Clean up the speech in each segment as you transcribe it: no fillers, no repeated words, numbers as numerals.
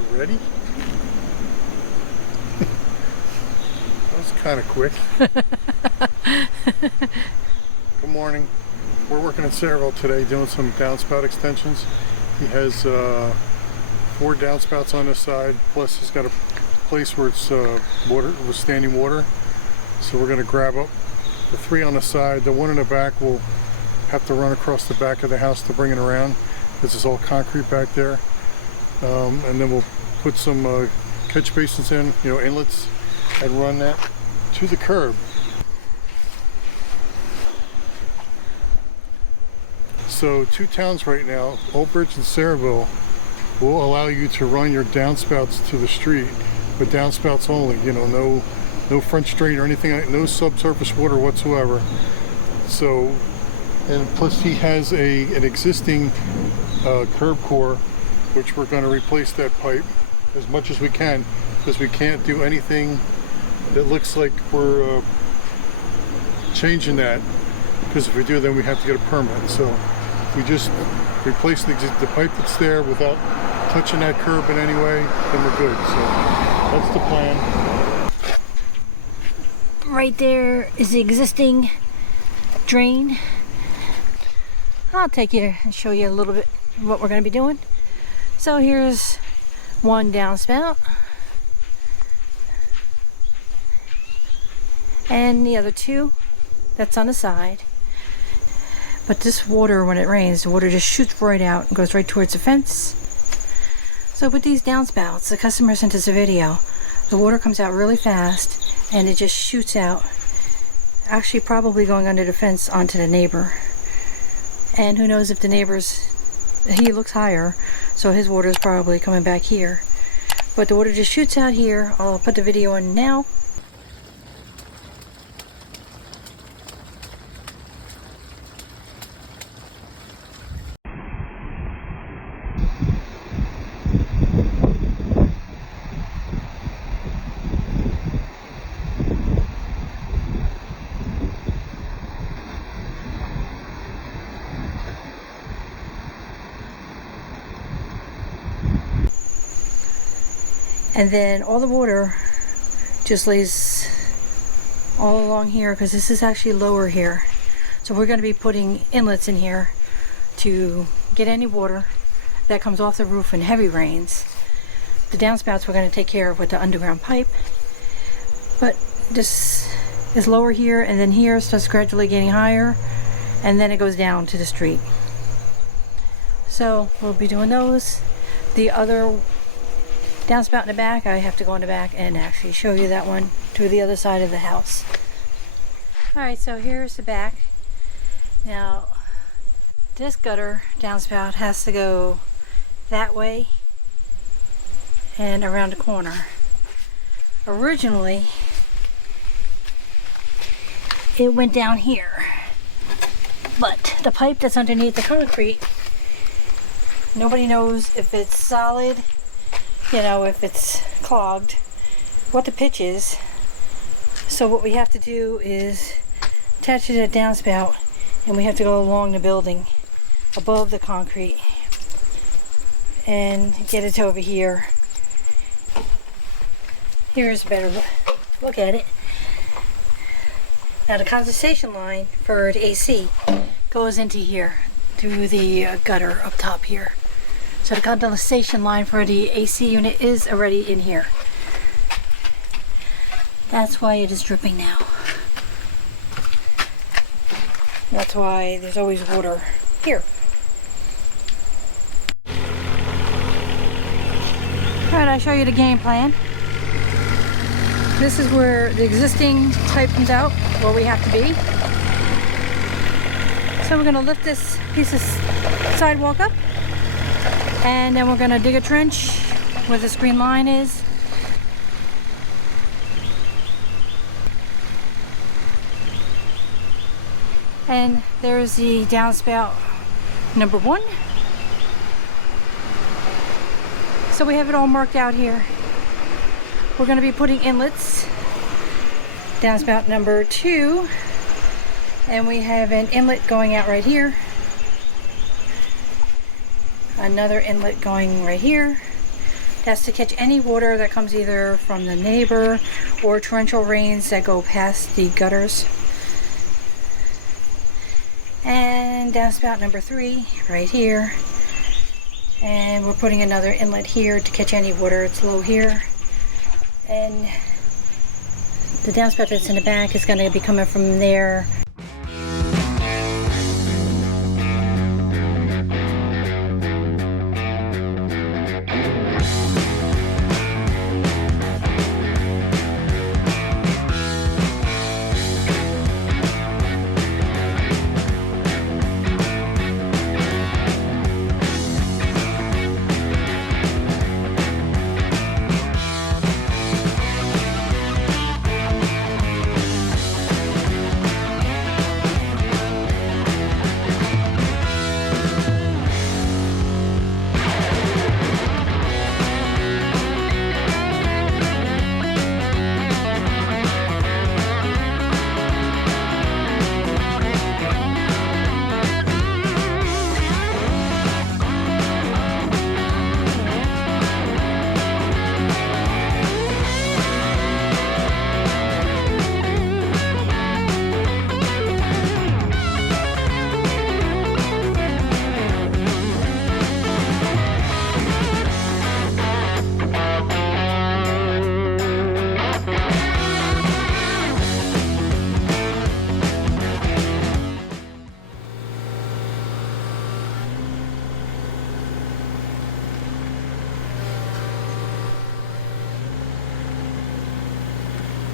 You ready? That was kind of quick. Good morning. We're working at Sayreville today doing some downspout extensions. He has 4 downspouts on this side, plus he's got a place where it's water with standing water. So we're going to grab up the 3 on the side. The one in the back will have to run across the back of the house to bring it around. This is all concrete back there. And then we'll put some catch basins in, inlets, and run that to the curb. So 2 towns right now, Old Bridge and Sayreville, will allow you to run your downspouts to the street, but downspouts only. No French drain or anything, no subsurface water whatsoever. So, and plus he has an existing curb core, which we're going to replace that pipe as much as we can, because we can't do anything that looks like we're changing that, because if we do, then we have to get a permit. So we just replace the pipe that's there without touching that curb in any way, then we're good. So that's the plan. Right there is the existing drain. I'll take you and show you a little bit of what we're going to be doing. So here's one downspout, and the other 2 that's on the side. But this water, when it rains, the water just shoots right out and goes right towards the fence. So with these downspouts, the customer sent us a video. The water comes out really fast and it just shoots out, actually probably going under the fence onto the neighbor. And who knows if the neighbor's, he looks higher, so his water is probably coming back here. But the water just shoots out here. I'll put the video in now. And then all the water just lays all along here, because this is actually lower here. So we're going to be putting inlets in here to get any water that comes off the roof in heavy rains. The downspouts we're going to take care of with the underground pipe. But this is lower here, and then here starts gradually getting higher, and then it goes down to the street. So we'll be doing those. The other downspout in the back, I have to go in the back and actually show you that one to the other side of the house. Alright, so here's the back. Now, this gutter downspout has to go that way and around the corner. Originally, it went down here, but the pipe that's underneath the concrete, nobody knows if it's solid, if it's clogged, what the pitch is. So what we have to do is attach it to the downspout, and we have to go along the building above the concrete and get it to over here. Here's a better look at it. Now the condensation line for the AC goes into here through the gutter up top here. So the condensation line for the AC unit is already in here. That's why it is dripping now. That's why there's always water here. Alright, I'll show you the game plan. This is where the existing pipe comes out, where we have to be. So we're going to lift this piece of sidewalk up, and then we're going to dig a trench where this green line is. And there's the downspout number 1. So we have it all marked out here. We're going to be putting inlets. Downspout number 2. And we have an inlet going out right here. Another inlet going right here. That's to catch any water that comes either from the neighbor or torrential rains that go past the gutters. And downspout number 3 right here. And we're putting another inlet here to catch any water. It's low here. And the downspout that's in the back is going to be coming from there.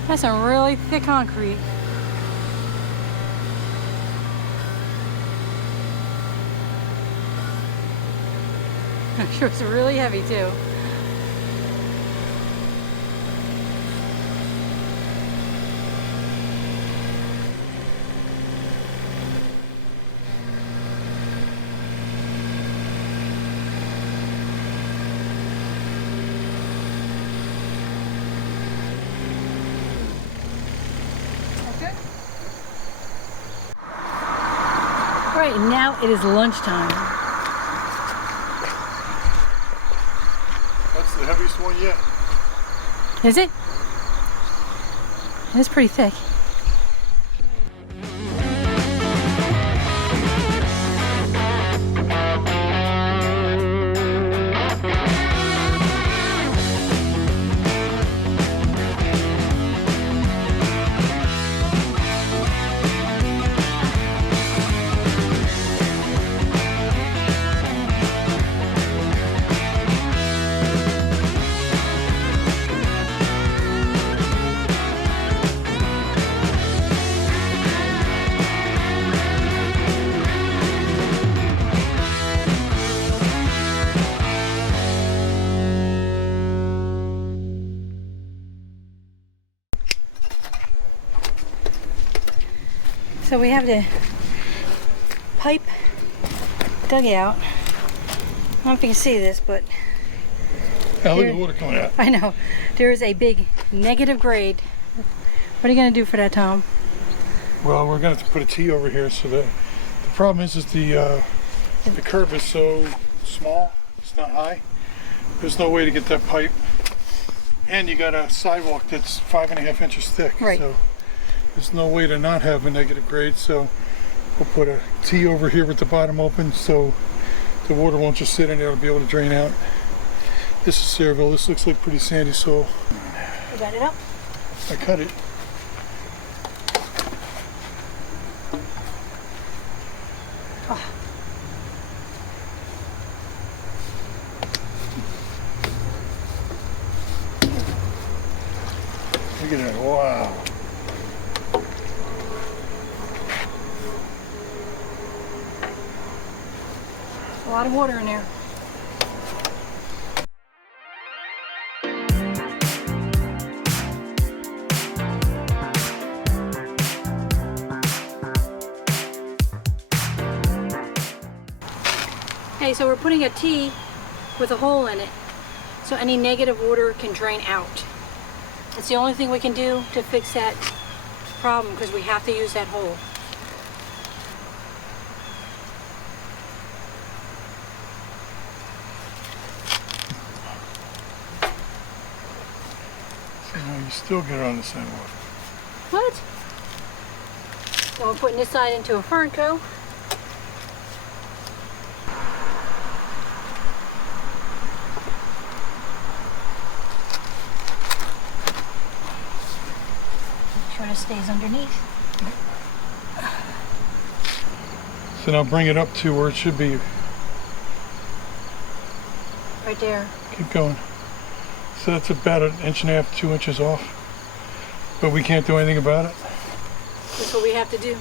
That's some really thick concrete. I'm sure it's really heavy too. All right, now it is lunchtime. That's the heaviest one yet. Is it? It's pretty thick. So we have the pipe dugout. I don't know if you can see this, but Yeah, look at the water coming out. I know there is a big negative grade. What are you going to do for that, Tom? Well, we're going to have to put a T over here so that the problem is the curb is so small, it's not high. There's no way to get that pipe. And you got a sidewalk that's 5.5 inches thick. Right. So there's no way to not have a negative grade. So we'll put a T over here with the bottom open so the water won't just sit in there, it'll be able to drain out. This is Sayreville. This looks like pretty sandy soil. You got it up? I cut it. Oh. Look at that. Wow. A lot of water in there. Okay, so we're putting a T with a hole in it so any negative water can drain out. It's the only thing we can do to fix that problem because we have to use that hole. No, you still get it on the sidewalk. What? So we're putting this side into a fern coat. Make sure it stays underneath. So now bring it up to where it should be. Right there. Keep going. So that's about 1.5 inches, 2 inches off. But we can't do anything about it. That's what we have to do.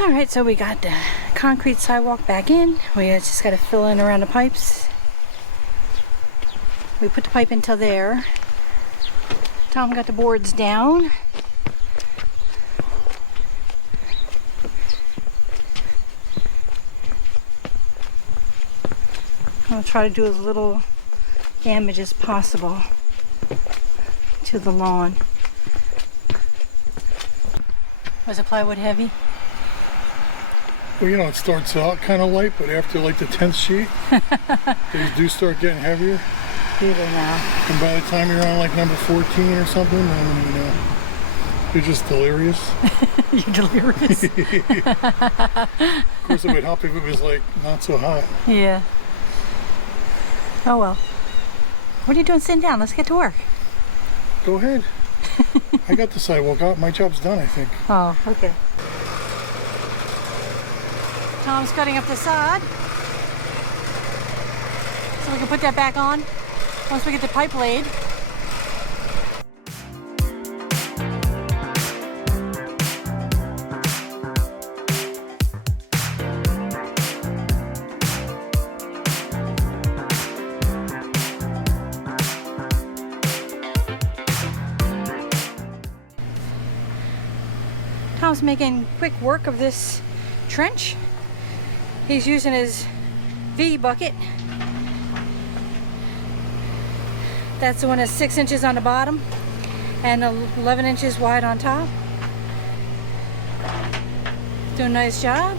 Alright, so we got the concrete sidewalk back in. We just got to fill in around the pipes. We put the pipe into there. Tom got the boards down. I'll try to do as little damage as possible to the lawn. Was the plywood heavy? Well, you know, it starts out kind of light, but after like the 10th sheet, these do start getting heavier. Do they now? And by the time you're on like number 14 or something, then, you know, you're just delirious. You're delirious. Of course, it would help if it was like not so hot. Yeah. Oh well. What are you doing sitting down? Let's get to work. Go ahead. I got the sidewalk out. My job's done, I think. Oh, okay. Tom's cutting up the sod. So we can put that back on once we get the pipe laid. Tom's making quick work of this trench. He's using his V bucket. That's the one that's 6 inches on the bottom and 11 inches wide on top. Doing a nice job.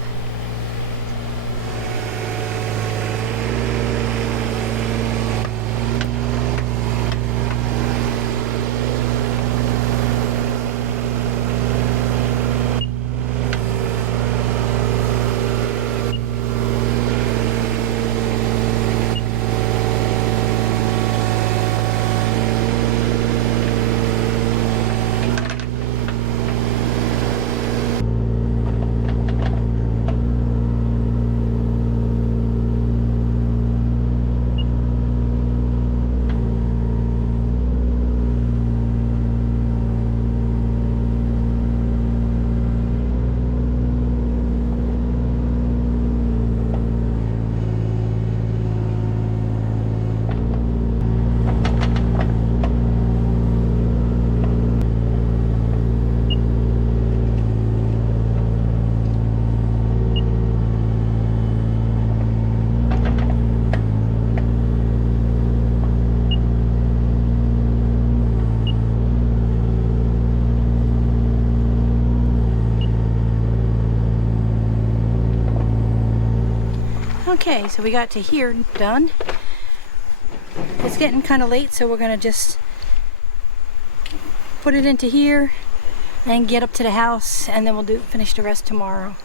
Okay, so we got to here done. It's getting kind of late, so we're gonna just put it into here and get up to the house, and then we'll finish the rest tomorrow.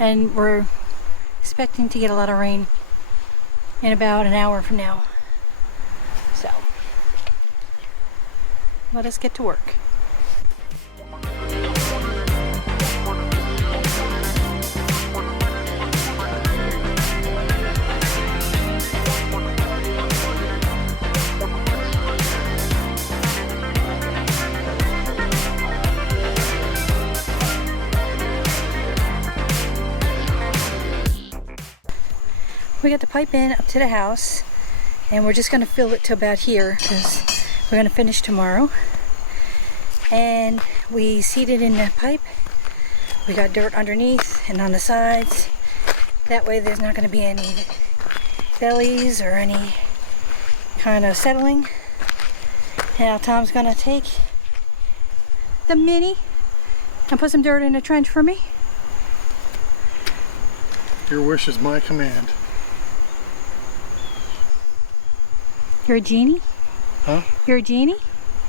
And we're expecting to get a lot of rain in about an hour from now. So let us get to work. We got the pipe in up to the house, and we're just going to fill it to about here because we're going to finish tomorrow. And we seeded in the pipe. We got dirt underneath and on the sides. That way there's not going to be any bellies or any kind of settling. Now Tom's going to take the mini and put some dirt in the trench for me. Your wish is my command. You're a genie? Huh? You're a genie?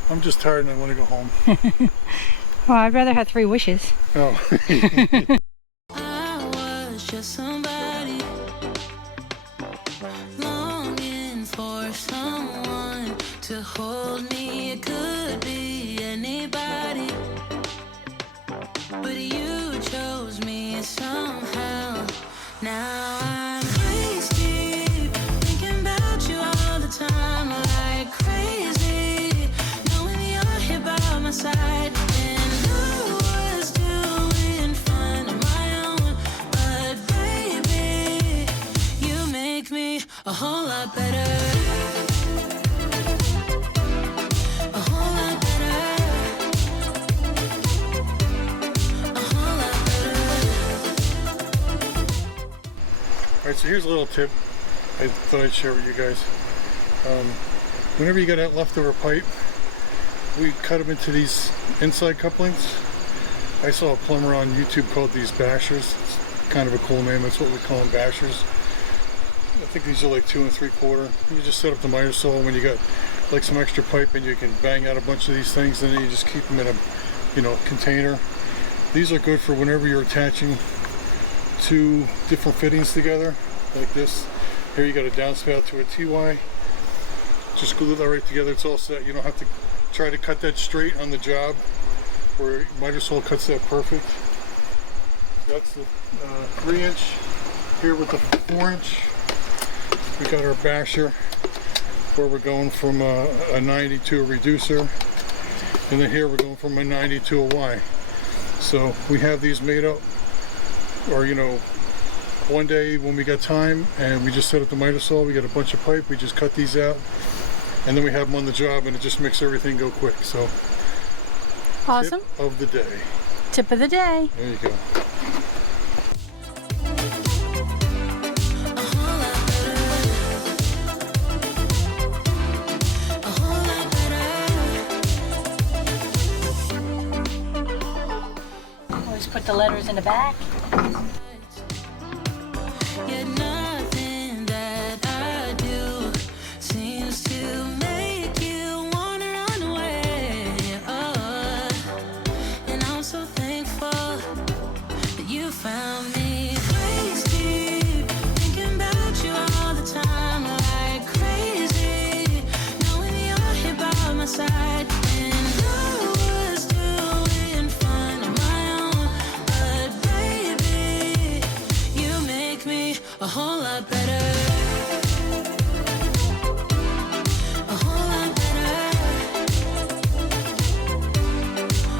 I'm just tired and I want to go home. Well, I'd rather have 3 wishes. Oh. I was just somebody longing for someone to hold me. It could be anybody, but you chose me somehow. Now I'm waist deep, thinking about you all the time, like crazy, knowing you're here by my side. And I was doing fine on my own, but baby, you make me a whole lot better. A whole lot better. A whole lot better. Alright, so here's a little tip I thought I'd share with you guys. Whenever you got that leftover pipe, we cut them into these inside couplings. I saw a plumber on YouTube called these bashers. It's kind of a cool name. That's what we call them, bashers. I think these are like 2 3/4. You just set up the miter saw when you got like some extra pipe, and you can bang out a bunch of these things, and then you just keep them in a, you know, container. These are good for whenever you're attaching 2 different fittings together, like this. Here you got a downspout to a TY. Just glue that right together. It's all set. You don't have to try to cut that straight on the job, where miter saw cuts that perfect. That's the 3-inch. Here with the 4-inch, we got our basher, where we're going from a 90 to a reducer, and then here we're going from a 90 to a Y. So we have these made up, or you know, one day when we got time and we just set up the miter saw, we got a bunch of pipe, we just cut these out, and then we have them on the job, and it just makes everything go quick. So Awesome. Tip of the day. Tip of the day. There you go. Always put the letters in the back. Yet nothing that I do seems to make you wanna run away. Oh, and I'm so thankful that you found me. Waist deep, thinking about you all the time, like crazy, knowing you're here by my side. And I was doing fine on my own, but baby, you make me a whole lot better. A whole lot better.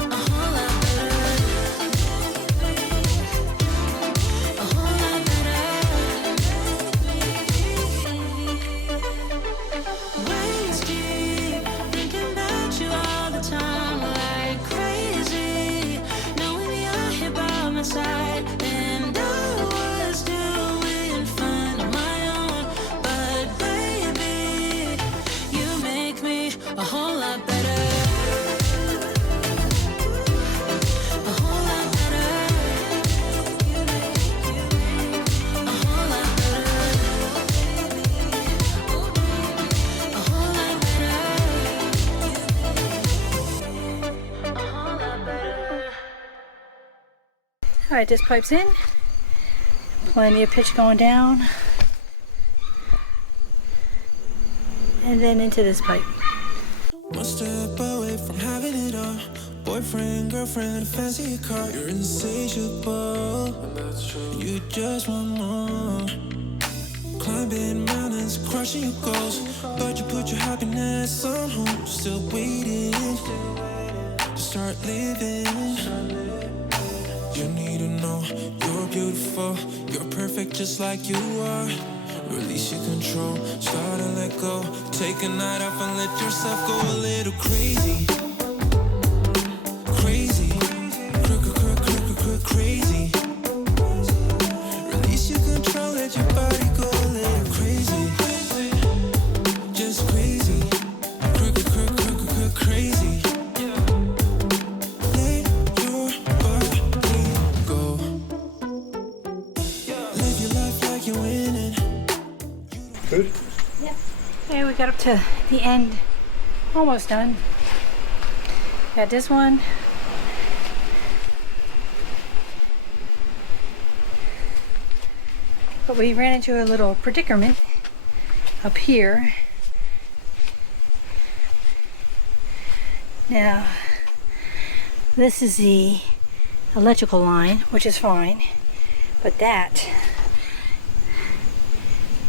A whole lot better. A whole lot better. Waist deep, thinking about you all the time, like crazy, knowing you're here by my side. And I was doing fine on my own, but baby, you make me a whole lot better. A whole lot better. A whole lot better. A whole lot better. A whole lot better. Alright, this pipe's in. Plenty of pitch going down. And then into this pipe. One step away from Boyfriend, girlfriend, a fancy car. You're insatiable, you just want more. Climbing mountains, crushing your goals, but you put your happiness on hold. Still waiting to start living. You need to know you're beautiful, you're perfect just like you are. Release your control, start to let go. Take a night off and let yourself go a little crazy. Crazy, crazy. Release your control, let your body go a little crazy. Just crazy, crazy. Let your body go. Live your life like you're winning. Good? Yep. Okay, we got up to the end. Almost done. Got this one. But we ran into a little predicament up here. Now, this is the electrical line, which is fine, but that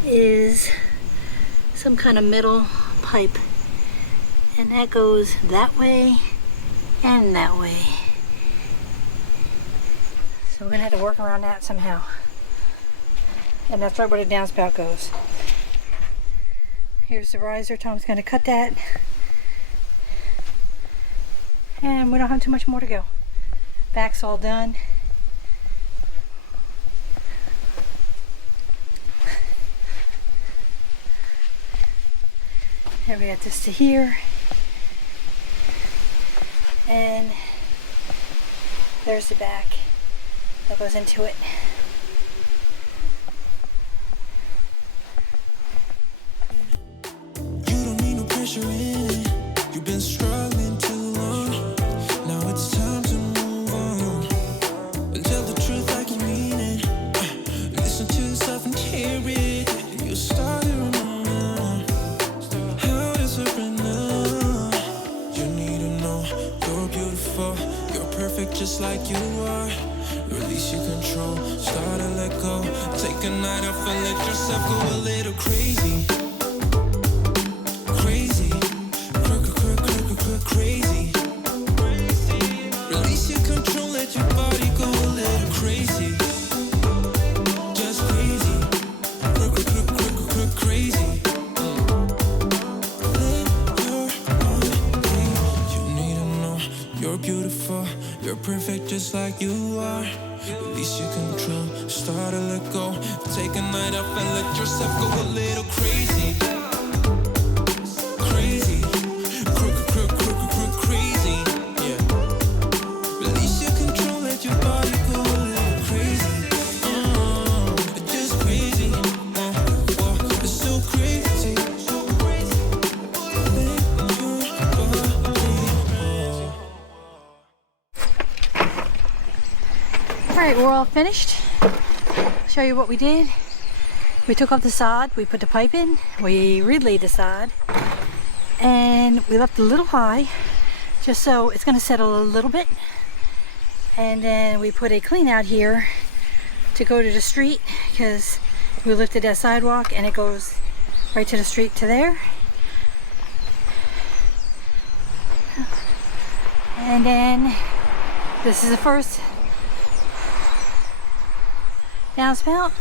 is some kind of metal pipe, and that goes that way and that way. So we're gonna have to work around that somehow. And that's right where the downspout goes. Here's the riser. Tom's gonna cut that. And we don't have too much more to go. Back's all done. And we got this to here. And there's the back that goes into it. You don't need no pressure in it. You've been struggling too long. Now it's time to move on. And tell the truth like you mean it. Listen to yourself and hear it. You started remembering how to surrender. You need to know you're beautiful, you're perfect just like you are. Release your control, start to let go. Take a night off and let yourself go a little crazy. Crazy, crazy. Release your control, let your body go a little crazy. Just crazy, crazy. Let your body breathe. You need to know you're beautiful, you're perfect just like you are. Release your control, start to let go. Take a night off and let yourself go a little crazy. Crazy, crazy, yeah. Release your control, let your body go a little crazy. Just crazy, it's so crazy. Let your body go. Alright, we're all finished. I'll show you what we did. We took off the sod, we put the pipe in, we relayed the sod, and we left it a little high just so it's going to settle a little bit. And then we put a clean out here to go to the street because we lifted that sidewalk and it goes right to the street to there. And then this is the first downspout.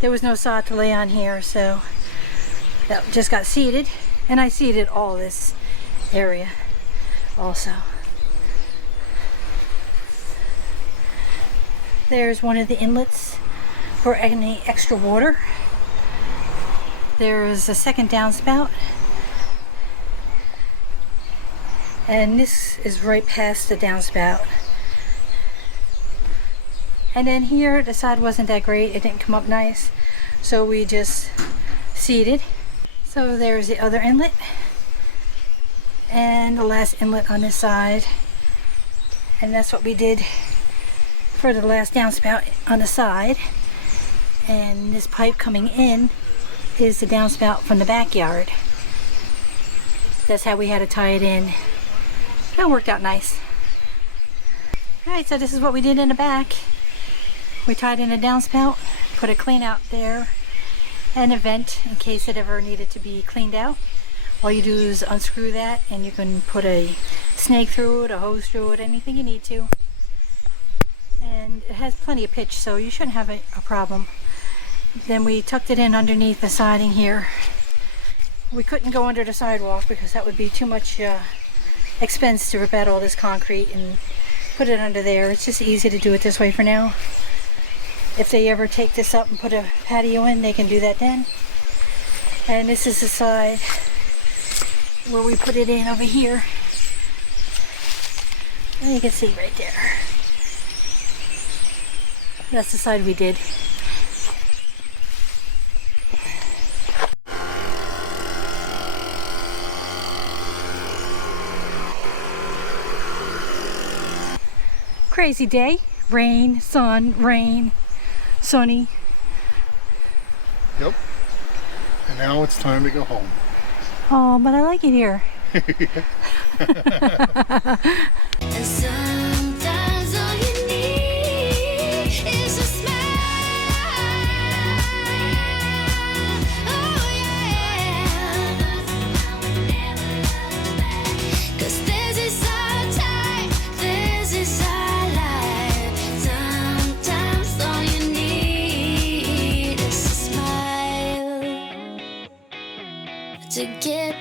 There was no sod to lay on here, so that just got seeded, and I seeded all this area also. There's one of the inlets for any extra water. There's a second downspout, and this is right past the downspout. And then here the sod wasn't that great, it didn't come up nice, so we just seeded. So there's the other inlet and the last inlet on this side, and that's what we did for the last downspout on the side. And this pipe coming in is the downspout from the backyard. That's how we had to tie it in. That worked out nice. Alright, so this is what we did in the back. We tied in a downspout, put a clean out there, and a vent in case it ever needed to be cleaned out. All you do is unscrew that and you can put a snake through it, a hose through it, anything you need to. And it has plenty of pitch, so you shouldn't have a problem. Then we tucked it in underneath the siding here. We couldn't go under the sidewalk because that would be too much expense to rip out all this concrete and put it under there. It's just easy to do it this way for now. If they ever take this up and put a patio in, they can do that then. And this is the side where we put it in over here. And you can see right there. That's the side we did. Crazy day. Rain, sun, rain, sunny. Yep. And now it's time to go home. Oh, but I like it here. And sometimes all you need is a smile. Oh yeah. 'Cause this is our time, this is our life. Sometimes all you need is a smile to get